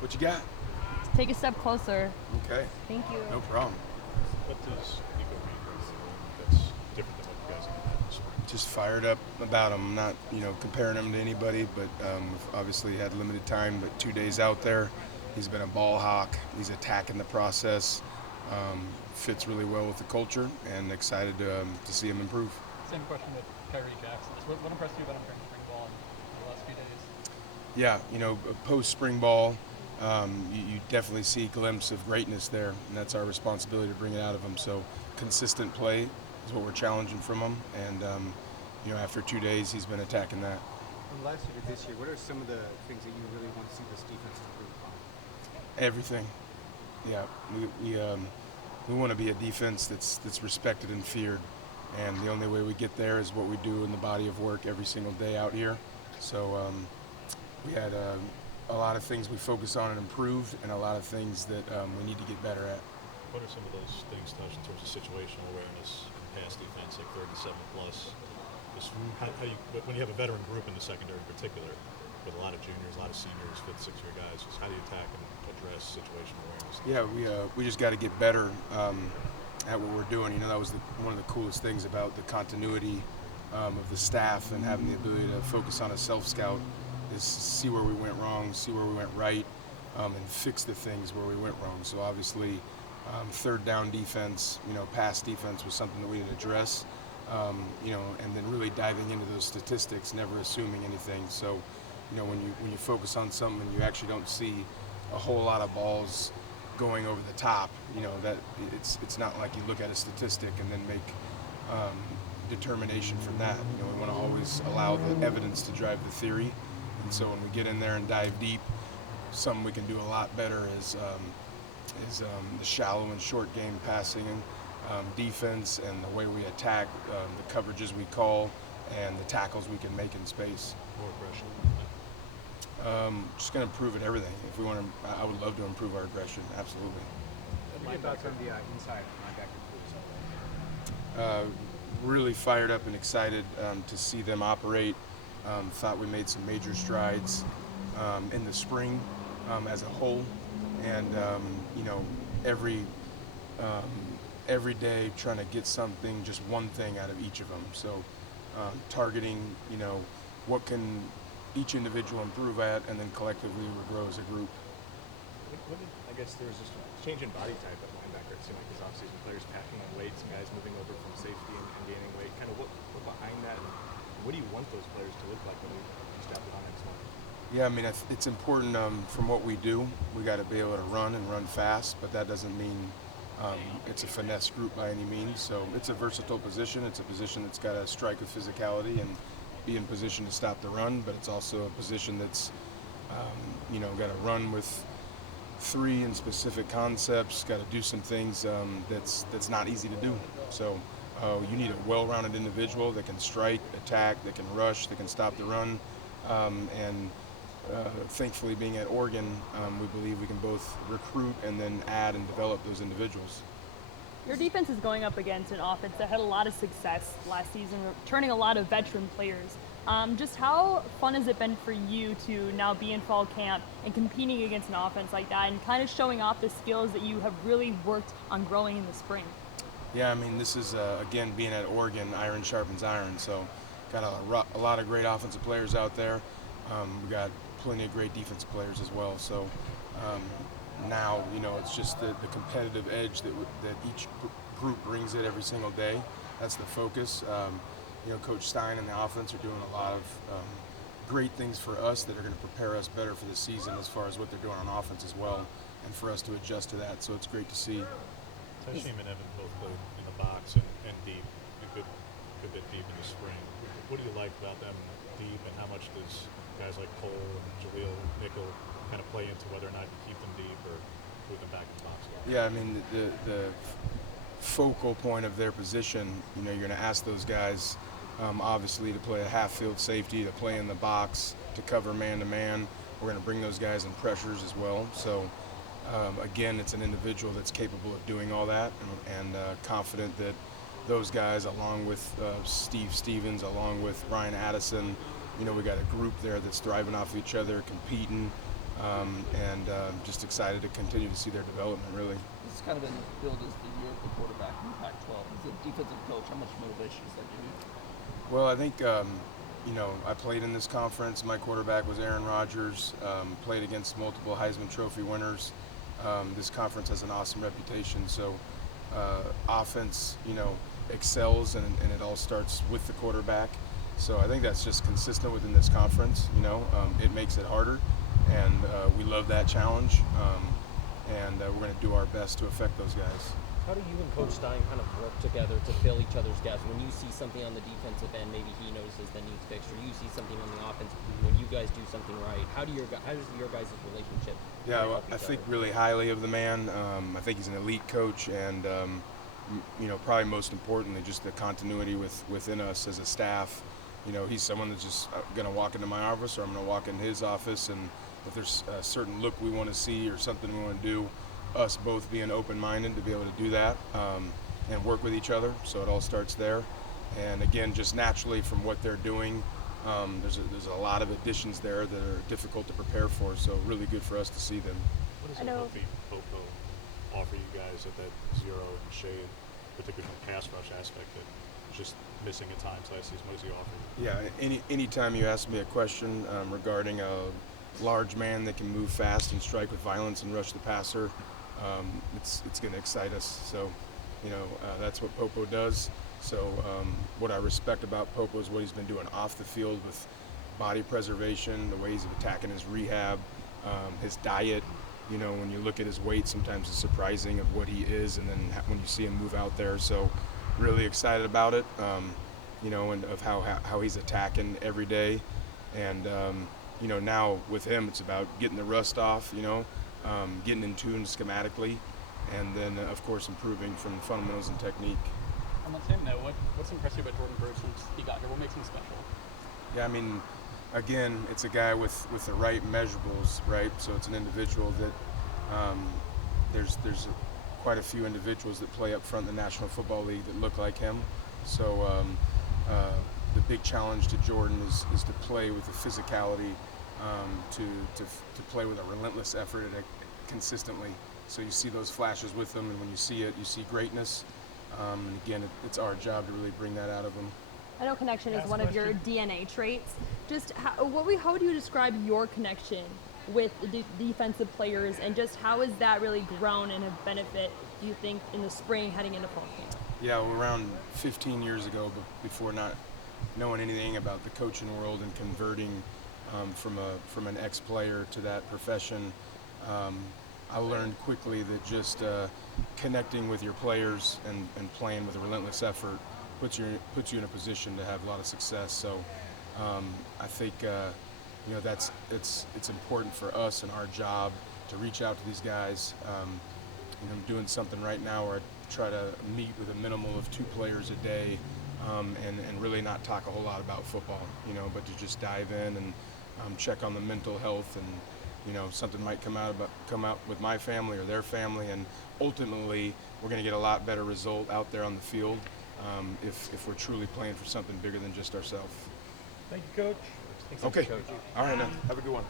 What you got? Take a step closer. Okay, Thank you. no problem. What does Nico mean that's different than what you guys have had in the spring? Just fired up about him. Not comparing him to anybody, but we've obviously had limited time. But 2 days out there, he's been a ball hawk. He's attacking the process. Fits really well with the culture, and excited to see him improve. Same question with Kyrie Jackson. What impressed you about him during spring ball in the last few days? Yeah, post spring ball, you definitely see a glimpse of greatness there, and that's our responsibility to bring it out of him. So consistent play is what we're challenging from him, and after 2 days, he's been attacking that. From last year to this year, what are some of the things that you really want to see this defense improve on? Everything. Yeah, we want to be a defense that's respected and feared, and the only way we get there is what we do in the body of work every single day out here. So we had a lot of things we focused on and improved, and a lot of things that we need to get better at. What are some of those things, Tosh, in terms of situational awareness and pass defense, like 3rd and 7 plus? Just how you, when you have a veteran group in the secondary in particular, with a lot of juniors, a lot of seniors, 5th, 6th-year guys, just how do you attack and address situational awareness? Yeah, we just got to get better at what we're doing. That was one of the coolest things about the continuity of the staff and having the ability to focus on a self-scout is see where we went wrong, see where we went right, and fix the things where we went wrong. So obviously, 3rd down defense, pass defense was something that we didn't address, and then really diving into those statistics, never assuming anything. So, when you focus on something and you actually don't see a whole lot of balls going over the top, that it's not like you look at a statistic and then make determination from that. We want to always allow the evidence to drive the theory. And so when we get in there and dive deep, something we can do a lot better is the shallow and short game passing, defense, and the way we attack, the coverages we call, and the tackles we can make in space. More aggression. Just going to improve at everything. If we want to, I would love to improve our aggression. Absolutely. What are your thoughts on the inside linebacker groups? Really fired up and excited to see them operate. Thought we made some major strides in the spring as a whole, and every day trying to get something, just one thing out of each of them. So targeting, what can each individual improve at, and then collectively we grow as a group. I guess there was just a change in body type at linebacker. It seemed like this offseason, players packing on weight, some guys moving over from safety and gaining weight. Kind of what behind that, and what do you want those players to look like when you strap it on next month? Yeah, I mean, it's important from what we do. We got to be able to run and run fast, but that doesn't mean it's a finesse group by any means. So it's a versatile position. It's a position that's got to strike with physicality and be in position to stop the run, but it's also a position that's, got to run with 3 in specific concepts, got to do some things that's not easy to do. So you need a well-rounded individual that can strike, attack, that can rush, that can stop the run, and thankfully being at Oregon, we believe we can both recruit and then add and develop those individuals. Your defense is going up against an offense that had a lot of success last season, returning a lot of veteran players. Just how fun has it been for you to now be in fall camp and competing against an offense like that and kind of showing off the skills that you have really worked on growing in the spring? Yeah, I mean, this is, again, being at Oregon, iron sharpens iron. So got a lot of great offensive players out there. We got plenty of great defensive players as well. So now, it's just the competitive edge that each group brings it every single day. That's the focus. Coach Stein and the offense are doing a lot of great things for us that are going to prepare us better for the season as far as what they're doing on offense as well, and for us to adjust to that. So it's great to see. Tashim and Evan both played in the box and deep, a good bit deep in the spring. What do you like about them deep, and how much does guys like Cole and Jaleel Nickel kind of play into whether or not you keep them deep or move them back in the box? Yeah, I mean, the focal point of their position, you're going to ask those guys, obviously, to play a half-field safety, to play in the box, to cover man-to-man. We're going to bring those guys in pressures as well. So, again, it's an individual that's capable of doing all that, and confident that those guys, along with Steve Stevens, along with Ryan Addison, we got a group there that's thriving off each other, competing, Just excited to continue to see their development, really. This is kind of been billed as the year of the quarterback in the Pac-12. As a defensive coach, how much motivation does that give you? Well, I think, I played in this conference. My quarterback was Aaron Rodgers, played against multiple Heisman Trophy winners. This conference has an awesome reputation. So offense, excels, and it all starts with the quarterback. So I think that's just consistent within this conference. It makes it harder, and we love that challenge. We're going to do our best to affect those guys. How do you and Coach Stein kind of work together to fill each other's gaps? When you see something on the defensive end, maybe he notices that needs fixed, or you see something on the offense when you guys do something right. How does your guys' relationship? Yeah, well, I think really highly of the man. I think he's an elite coach, and probably most importantly, just the continuity within us as a staff. He's someone that's just going to walk into my office, or I'm going to walk in his office, and if there's a certain look we want to see or something we want to do, us both being open-minded to be able to do that and work with each other. So it all starts there. And again, just naturally from what they're doing, there's a lot of additions there that are difficult to prepare for. So really good for us to see them. What does I know. Popo offer you guys at that zero and shade, particularly from the pass rush aspect that just missing at times last season? What does he offer you? Yeah, anytime you ask me a question regarding a large man that can move fast and strike with violence and rush the passer, it's going to excite us. So, that's what Popo does. So what I respect about Popo is what he's been doing off the field with body preservation, the ways of attacking his rehab, his diet. When you look at his weight, sometimes it's surprising of what he is, and then when you see him move out there. So really excited about it, and of how he's attacking every day. And, now with him, it's about getting the rust off, getting in tune schematically, and then, of course, improving from fundamentals and technique. On that same note, what's impressed you about Jordan Bird since he got here? What makes him special? Yeah, again, it's a guy with the right measurables, right? So it's an individual that there's quite a few individuals that play up front in the National Football League that look like him. So the big challenge to Jordan is to play with the physicality, to play with a relentless effort consistently. So you see those flashes with him, and when you see it, you see greatness. And again, it's our job to really bring that out of him. I know connection is one of your DNA traits. Just how would you describe your connection with the defensive players, and just how has that really grown and a benefit, do you think, in the spring heading into fall camp? Yeah, well, around 15 years ago, before not knowing anything about the coaching world and converting from an ex-player to that profession, I learned quickly that just connecting with your players and playing with a relentless effort puts you in a position to have a lot of success. So I think it's important for us and our job to reach out to these guys. I'm doing something right now where I try to meet with a minimum of 2 players a day, and really not talk a whole lot about football, but to just dive in and check on the mental health, and something might come out with my family or their family, and ultimately we're going to get a lot better result out there on the field if we're truly playing for something bigger than just ourselves. Thank you, Coach. Okay. All right, now. Have a good one.